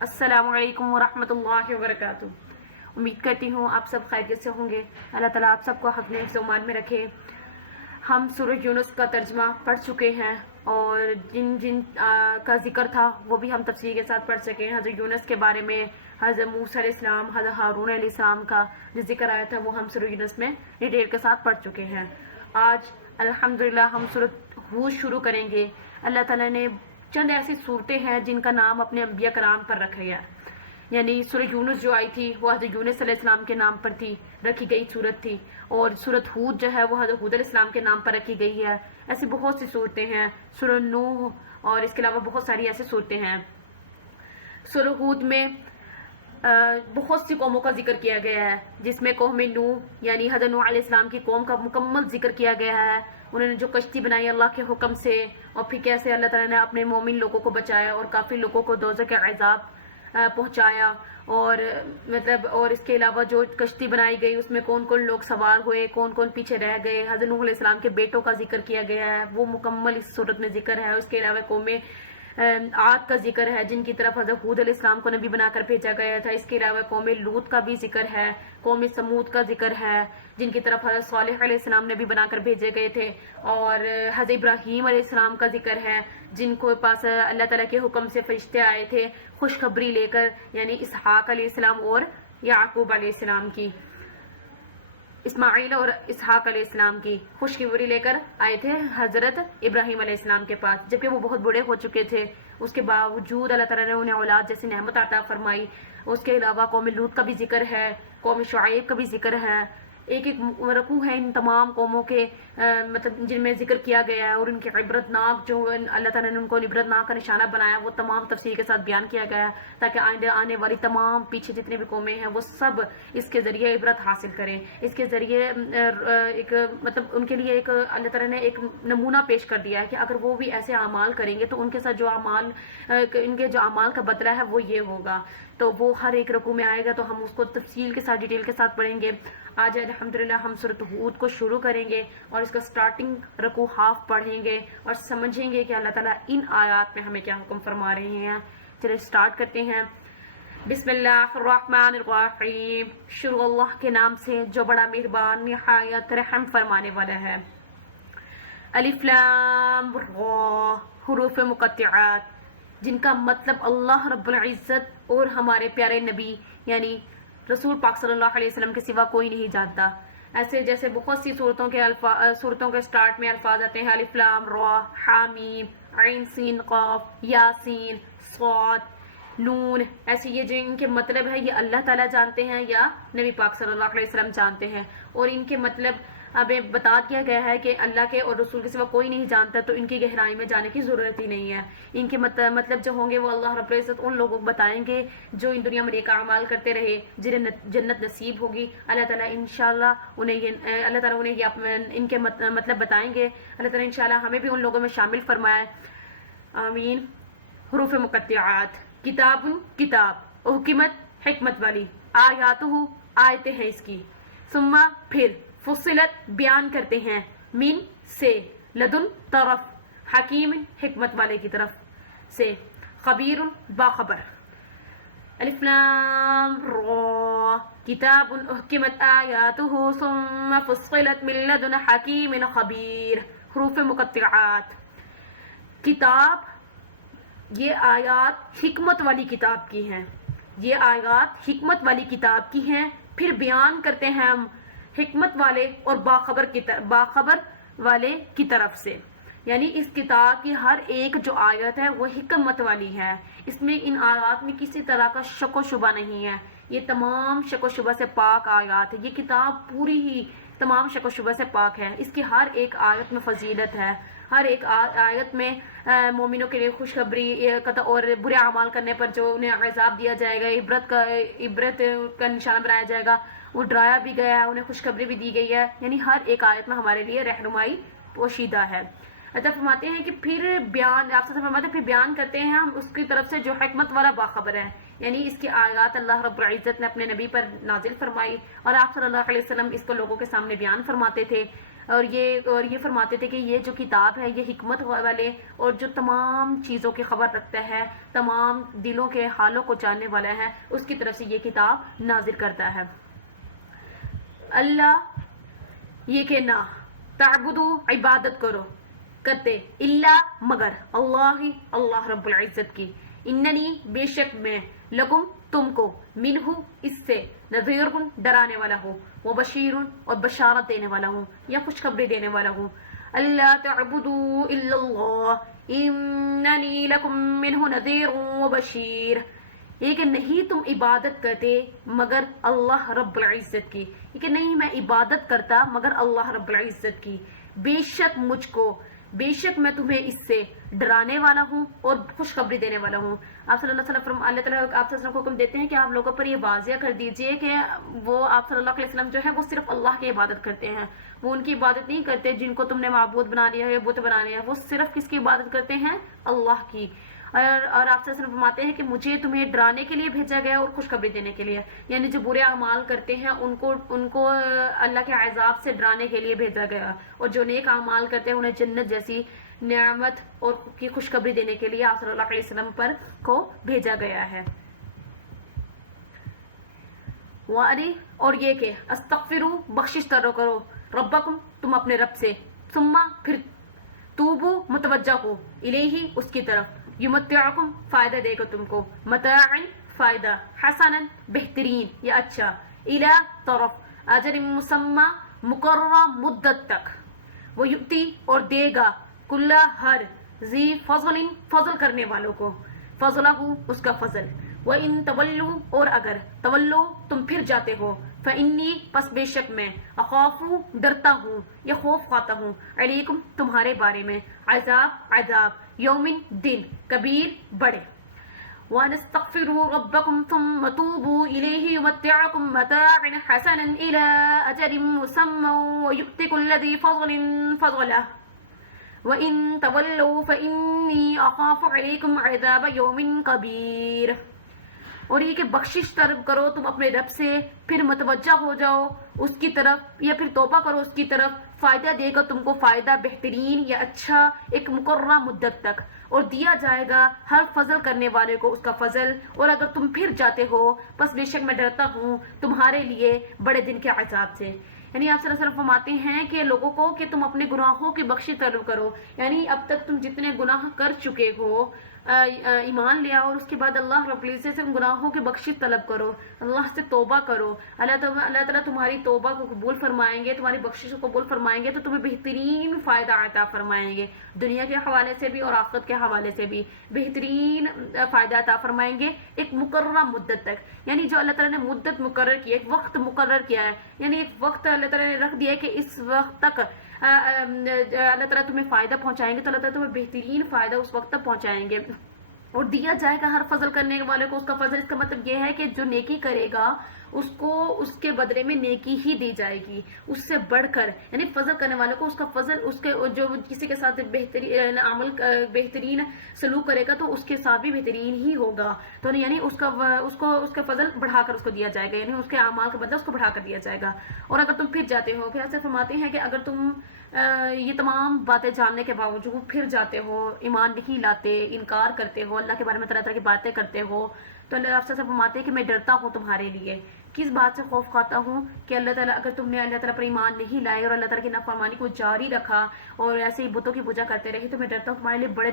السلام علیکم ورحمۃ اللہ وبرکاتہ۔ امید کرتی ہوں آپ سب خیریت سے ہوں گے۔ اللہ تعالیٰ آپ سب کو حفظ حفظ و امان میں رکھے۔ ہم سورہ یونس کا ترجمہ پڑھ چکے ہیں اور جن جن کا ذکر تھا وہ بھی ہم تفصیل کے ساتھ پڑھ سکے ہیں۔ حضرت یونس کے بارے میں، حضرت موسیٰ علیہ السلام، حضرت ہارون علیہ السلام کا جو ذکر آیا تھا وہ ہم سورہ یونس میں ڈیٹیل کے ساتھ پڑھ چکے ہیں۔ آج الحمدللہ ہم سورۃ ہود شروع کریں گے۔ اللہ تعالیٰ نے چند ایسی صورتیں ہیں جن کا نام اپنے انبیاء کرام پر رکھا گیا، یعنی سورہ یونس جو آئی تھی وہ حضرت یونس علیہ السلام کے نام پر تھی، رکھی گئی صورت تھی، اور سورۃ ہود جو ہے وہ حضرت ہود علیہ السلام کے نام پر رکھی گئی ہے۔ ایسی بہت سی صورتیں ہیں، سورہ نوح اور اس کے علاوہ بہت ساری ایسی صورتیں ہیں۔ سورہ ہود میں بہت سی قوموں کا ذکر کیا گیا ہے، جس میں قوم نوح یعنی حضرت نوح علیہ السلام کی قوم کا مکمل ذکر کیا گیا ہے۔ انہوں نے جو کشتی بنائی اللہ کے حکم سے، اور پھر کیسے اللہ تعالیٰ نے اپنے مومن لوگوں کو بچایا اور کافی لوگوں کو دوزخ کے عذاب پہنچایا، اور اس کے علاوہ جو کشتی بنائی گئی اس میں کون کون لوگ سوار ہوئے، کون کون پیچھے رہ گئے۔ حضرت نوح علیہ السلام کے بیٹوں کا ذکر کیا گیا ہے، وہ مکمل اس صورت میں ذکر ہے۔ اس کے علاوہ قوم عاد کا ذکر ہے جن کی طرف حضرت ہود علیہ السلام کو نبی بنا کر بھیجا گیا تھا۔ اس کے علاوہ قوم لوط کا بھی ذکر ہے، قوم سمود کا ذکر ہے جن کی طرف حضرت صالح علیہ السلام نبی بنا کر بھیجے گئے تھے، اور حضرت ابراہیم علیہ السلام کا ذکر ہے جن کو پاس اللہ تعالیٰ کے حکم سے فرشتے آئے تھے خوشخبری لے کر، یعنی اسحاق علیہ السلام اور یعقوب علیہ السلام کی، اسماعیل اور اسحاق علیہ السلام کی خوشخبری لے کر آئے تھے حضرت ابراہیم علیہ السلام کے پاس، جبکہ وہ بہت بڑے ہو چکے تھے۔ اس کے باوجود اللہ تعالیٰ نے انہیں اولاد جیسی نعمت عطا فرمائی۔ اس کے علاوہ قوم لوط کا بھی ذکر ہے، قوم شعیب کا بھی ذکر ہے۔ ایک ایک رکوع ہے ان تمام قوموں کے جن میں ذکر کیا گیا ہے، اور ان کے عبرت ناک جو اللہ تعالیٰ نے ان کو عبرت ناک کا نشانہ بنایا وہ تمام تفصیل کے ساتھ بیان کیا گیا ہے، تاکہ آئندہ آنے والی تمام پیچھے جتنے بھی قومیں ہیں وہ سب اس کے ذریعے عبرت حاصل کریں۔ اس کے ذریعے ایک ان کے لیے ایک اللہ تعالیٰ نے ایک نمونہ پیش کر دیا ہے کہ اگر وہ بھی ایسے اعمال کریں گے تو ان کے ساتھ جو اعمال ان کے جو اعمال کا بدلہ ہے وہ یہ ہوگا۔ تو وہ ہر ایک رکوع میں آئے گا تو ہم اس کو تفصیل کے ساتھ ڈیٹیل کے ساتھ پڑھیں گے۔ آج الحمدللہ ہم سورۃ ہود کو شروع کریں گے اور اس کا سٹارٹنگ رکوع ہاف پڑھیں گے اور سمجھیں گے کہ اللہ تعالیٰ ان آیات میں ہمیں کیا حکم فرما رہے ہیں۔ چلے سٹارٹ کرتے ہیں۔ بسم اللہ الرحمن الرحیم، شروع اللہ کے نام سے جو بڑا مہربان نہایت رحم فرمانے والا ہے۔ الف لام را، حروف مقطعات جن کا مطلب اللہ رب العزت اور ہمارے پیارے نبی یعنی رسول پاک صلی اللہ علیہ وسلم کے سوا کوئی نہیں جانتا۔ ایسے جیسے بہت سی صورتوں کے سٹارٹ میں الفاظ آتے ہیں، الف لام را، حامیم، عین سین قاف، یاسین، صاد، نون، ایسے یہ جو ان کے مطلب ہے یہ اللہ تعالیٰ جانتے ہیں یا نبی پاک صلی اللہ علیہ وسلم جانتے ہیں، اور ان کے مطلب اب بتا دیا گیا ہے کہ اللہ کے اور رسول کے سوا کوئی نہیں جانتا، تو ان کی گہرائی میں جانے کی ضرورت ہی نہیں ہے۔ ان کے مطلب جو ہوں گے وہ اللہ رب العزت ان لوگوں کو بتائیں گے جو ان دنیا میں نیک اعمال کرتے رہے، جنہیں جنت نصیب ہوگی۔ اللہ تعالیٰ انشاءاللہ انہیں ان کے مطلب بتائیں گے۔ اللہ تعالیٰ انشاءاللہ ہمیں بھی ان لوگوں میں شامل فرمائے، آمین۔ حروف مقطعات، کتاب کتاب، حکمت حکمت والی، آیاتہ آیتیں ہیں اس کی، ثم پھر، فصلت بیان کرتے ہیں، من سے، لدن طرف، حکیم حکمت والے کی طرف سے، خبیر باخبر۔ الف لام را، کتاب احکمت آیاتہ ثم فصلت من لدن حکیم خبیر۔ حروف مقطعات، کتاب، یہ آیات حکمت والی کتاب کی ہیں، یہ آیات حکمت والی کتاب کی ہیں، پھر بیان کرتے ہیں ہم حکمت والے اور باخبر والے کی طرف سے، یعنی اس کتاب کی ہر ایک جو آیت ہے وہ حکمت والی ہے، اس میں ان آیات میں کسی طرح کا شک و شبہ نہیں ہے، یہ تمام شک و شبہ سے پاک آیات ہے، یہ کتاب پوری ہی تمام شک و شبہ سے پاک ہے۔ اس کی ہر ایک آیت میں فضیلت ہے، ہر ایک آیت میں مومنوں کے لیے خوشخبری اور برے اعمال کرنے پر جو انہیں عذاب دیا جائے گا، عبرت کا نشانہ بنایا جائے گا، وہ ڈرایا بھی گیا ہے، انہیں خوشخبری بھی دی گئی ہے، یعنی ہر ایک آیت میں ہمارے لیے رہنمائی پوشیدہ ہے۔ اللہ فرماتے ہیں کہ پھر بیان کرتے ہیں ہم اس کی طرف سے جو حکمت والا باخبر ہے، یعنی اس کی آیات اللہ رب العزت نے اپنے نبی پر نازل فرمائی اور آپ صلی اللہ علیہ وسلم اس کو لوگوں کے سامنے بیان فرماتے تھے۔ اور یہ فرماتے تھے کہ یہ جو کتاب ہے یہ حکمت والے اور جو تمام چیزوں کی خبر رکھتا ہے، تمام دلوں کے حالوں کو جاننے والا ہے، اس کی طرف سے یہ کتاب نازل کرتا ہے۔ اللہ یہ کہ نہ تعبدو عبادت کرتے اللہ مگر اللہ رب العزت کی، اننی بے شک میں لکم تم کو منہ اس سے نذیر ڈرانے والا ہوں، وہ بشیر اور بشارت دینے والا ہوں یا خوشخبری دینے والا ہوں۔ اللہ تعبدوا الا اللہ اننی لکم منہ نذیر و بشیر، یہ کہ نہیں تم عبادت کرتے مگر اللہ رب العزت کی، یہ کہ نہیں میں عبادت کرتا مگر اللہ رب العزت کی، بے شک میں تمہیں اس سے ڈرانے والا ہوں اور خوشخبری دینے والا ہوں۔ آپ صلی اللہ علیہ وسلم اللہ تعالیٰ آپ صلی اللہ علیہ وسلم کو حکم دیتے ہیں کہ آپ لوگوں پر یہ واضح کر دیجئے کہ وہ آپ صلی اللہ علیہ وسلم جو ہے وہ صرف اللہ کی عبادت کرتے ہیں، وہ ان کی عبادت نہیں کرتے جن کو تم نے معبود بنا لیا ہے یا بت بنا لیا ہے، وہ صرف کس کی عبادت کرتے ہیں؟ اللہ کی۔ اور آپ صلی اللہ علیہ وسلم فرماتے ہیں کہ مجھے تمہیں ڈرانے کے لیے بھیجا گیا اور خوشخبری دینے کے لیے، یعنی جو برے اعمال کرتے ہیں ان کو اللہ کے عذاب سے ڈرانے کے لیے بھیجا گیا، اور جو نیک اعمال کرتے ہیں انہیں جنت جیسی نعمت اور کی خوشخبری دینے کے لیے آپ صلی اللہ علیہ وسلم پر کو بھیجا گیا ہے۔ اور یہ کہ استغفروا بخشش کرو ربکم تم اپنے رب سے، ثم پھر توبو متوجہ ہو الیہ اس کی طرف، یمتعکم فائدہ دے گا تم کو، متاعن فائدہ، حسنا بہترین یا اچھا، الی طرف اجر مسمى مقررہ مدت تک، وہ یؤتی اور دے گا کل ہر ذی فضل کرنے والوں کو فضلہ اس کا فضل، وَإِن تولوا اور اگر تولو تم پھر جاتے ہو، فإنی پس بے شک میں اخافو ڈرتا ہوں یا خوف کھاتا ہوں، علیکم تمہارے بارے میں، عذاب یومن دن کبیر بڑے، وَأَنَسْتَغْفِرُوا رَبَّكُمْ ثُمَّ تُوبُوا إِلَيْهِ يُمَتِّعْكُمْ مَتَاعًا حَسَنًا إِلَى أَجَلٍ مُّسَمًّى وَيُؤْتِ كُلَّ ذِي فَضْلٍ فَضْلَهُ وَإِن تَوَلَّوْا فَإِنِّي أَخَافُ عَلَيْكُمْ عَذَابَ يَوْمٍ كَبِيرٍ۔ اور یہ کہ بخشش طلب کرو تم اپنے رب سے، پھر متوجہ ہو جاؤ اس کی طرف یا پھر توبہ کرو اس کی طرف، فائدہ دے گا تم کو فائدہ بہترین یا اچھا ایک مقررہ مدت تک، اور دیا جائے گا ہر فضل کرنے والے کو اس کا فضل، اور اگر تم پھر جاتے ہو پس بے شک میں ڈرتا ہوں تمہارے لیے بڑے دن کے عذاب سے۔ یعنی آپ صلی اللہ علیہ وسلم فرماتے ہیں کہ لوگوں کو کہ تم اپنے گناہوں کی بخشش طلب کرو، یعنی اب تک تم جتنے گناہ کر چکے ہو ایمان لیا اور اس کے بعد اللہ رب العزت سے ان گناہوں کی بخشش طلب کرو، اللہ سے توبہ کرو، اللہ تعالیٰ تمہاری توبہ کو قبول فرمائیں گے، تمہاری بخشش کو قبول فرمائیں گے، تو تمہیں بہترین فائدہ عطا فرمائیں گے، دنیا کے حوالے سے بھی اور آخرت کے حوالے سے بھی بہترین فائدہ عطا فرمائیں گے ایک مقررہ مدت تک۔ یعنی جو اللہ تعالیٰ نے مدت مقرر کی ہے، ایک وقت مقرر کیا ہے، یعنی ایک وقت اللہ تعالیٰ نے رکھ دیا ہے کہ اس وقت تک اللہ تعالیٰ تمہیں فائدہ پہنچائیں گے، تو اللہ تعالیٰ تمہیں بہترین فائدہ اس وقت تک پہنچائیں گے، اور دیا جائے گا ہر فضل کرنے والے کو اس کا فضل۔ اس کا مطلب یہ ہے کہ جو نیکی کرے گا اس کو اس کے بدلے میں نیکی ہی دی جائے گی، اس سے بڑھ کر، یعنی فضل کرنے والے کو اس کا فضل، اس کے جو کسی کے ساتھ بہترین عمل بہترین سلوک کرے گا تو اس کے ساتھ بھی بہترین ہی ہوگا، تو یعنی اس کا فضل بڑھا کر اس کو دیا جائے گا، یعنی اس کے اعمال کا بدلہ اس کو بڑھا کر دیا جائے گا۔ اور اگر تم پھر جاتے ہو، پھر ایسے فرماتے ہیں کہ اگر تم یہ تمام باتیں جاننے کے باوجود پھر جاتے ہو، ایمان نہیں لاتے، انکار کرتے ہو، اللہ کے بارے میں طرح طرح کی باتیں کرتے ہو، تو اللہ آپ سے فرماتے ہیں کہ میں ڈرتا ہوں تمہارے لیے۔ کس بات سے خوف کھاتا ہوں؟ کہ اللہ تعالیٰ اگر تم نے اللہ تعالیٰ پر ایمان نہیں لائے اور اللہ تعالیٰ کی نافرمانی کو جاری رکھا اور ایسے ہی بتوں کی پوجا کرتے رہے، تو میں ڈرتا ہوں تمہارے لیے بڑے